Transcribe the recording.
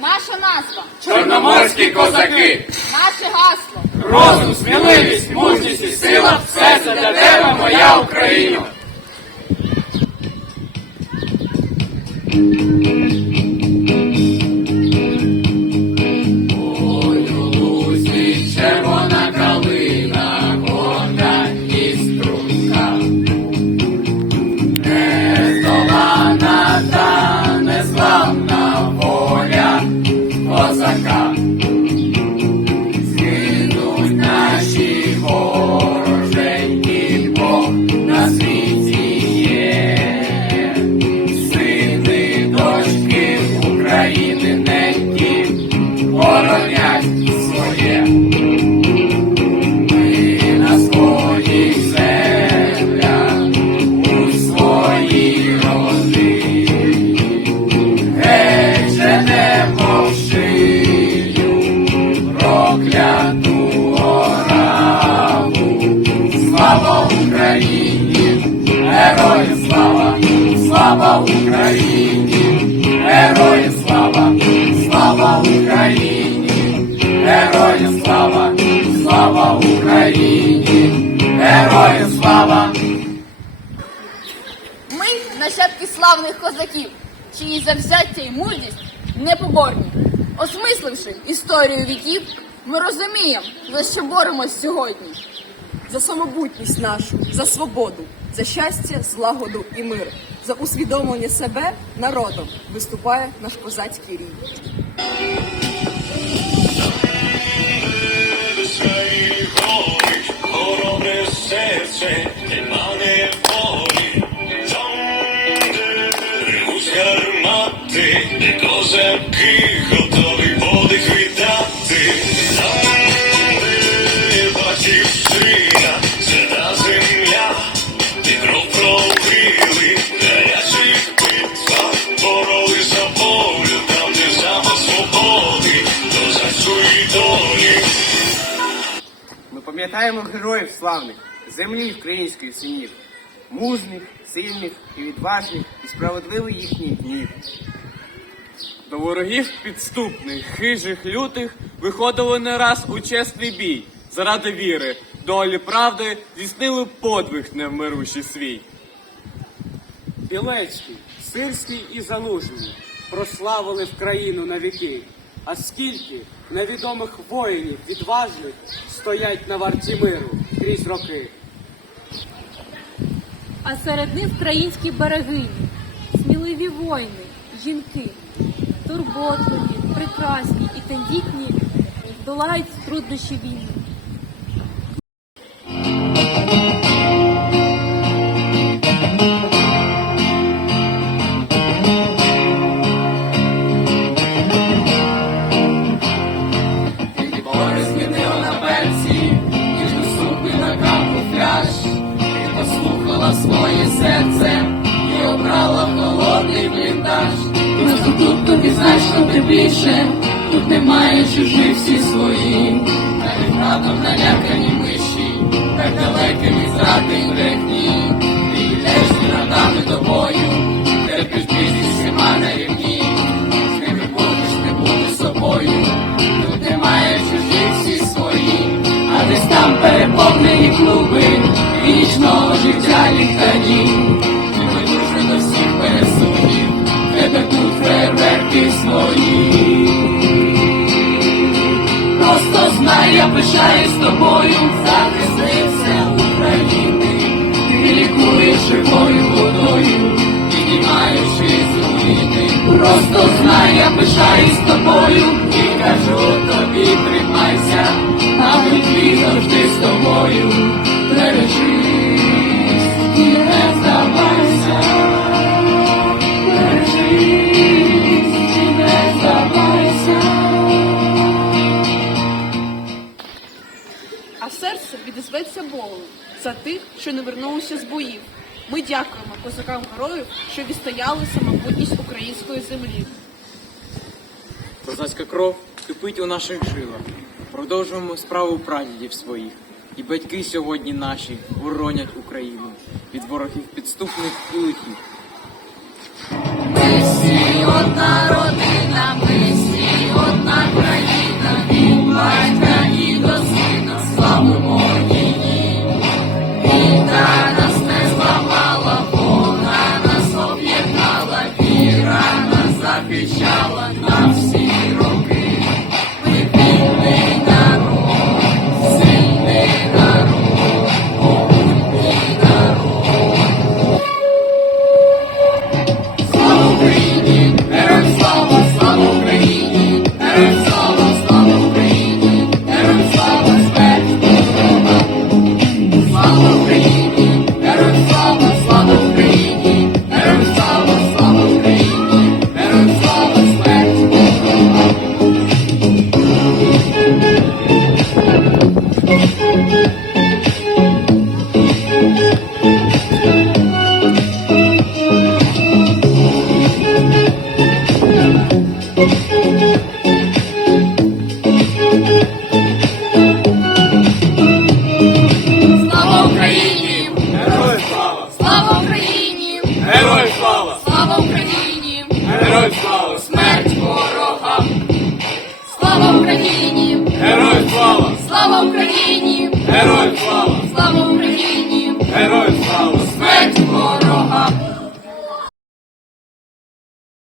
Наша назва, Чорноморські козаки! наше гасло. Розум, сміливість, мужність і сила все це для тебе, моя Україна! Женемо в шию прокляту ораву. Слава Україні, героям слава, слава Україні, героям слава, слава Україні, героям слава, слава Україні, героям слава. Ми нащадки славних козаків, чиї завзяття і мужність непоборні. Осмисливши історію віків, ми розуміємо, за що боремось сьогодні. за самобутність нашу, за свободу, за щастя, злагоду і мир, за усвідомлення себе народом виступає наш козацький рій. Козаки готові подих де батьківщина, свята земля, де кров гарячих битвах, бороли за волю, там, де запах свободи, козацької долі. Ми пам'ятаємо героїв славних, землі української синів, мужних, сильних і відважних, і справедливий їхній гнів. До ворогів підступних, хижих, лютих виходили не раз у чесний бій. Заради віри, долі правди здійснили подвиг невмирущий свій. Білецький, Сирський і Залужний прославили в країну на віки. А скільки невідомих воїнів відважних стоять на варті миру крізь роки. А серед них українські берегині, сміливі воїни, жінки, турботливі, прекрасні і тендітні долають труднощі війни. Послухала своє серце і обрала холодний бліндаж. Значно тепліше, тут немає чужих всі свої. Навіть радом налякані миші, так далекі від зради й брехні. Ти йдеш з радами тобою, терпиш більшість всіма на рівні. З ними будеш не бути собою. Тут немає чужих всі свої, а десь там переповнені клуби вічного життя ліхтарі. Ти байдуже до всіх пересудів, тебе фейерверки свої. Просто знай, я пишаюсь тобою, захисниця України. Ти лікуєш живою водою, піднімаючи з руїни. Просто знай, я пишаюсь тобою і кажу тобі, тримайся, а дві завжди з тобою. Бережись що не вернулися з боїв. Ми дякуємо козакам героїв, що відстояли самобутність української землі. Козацька кров кипить у наших жилах. Продовжуємо справу прадідів своїх. І батьки сьогодні наші боронять Україну від ворогів підступних і лихих. Ми всі одна родина, ми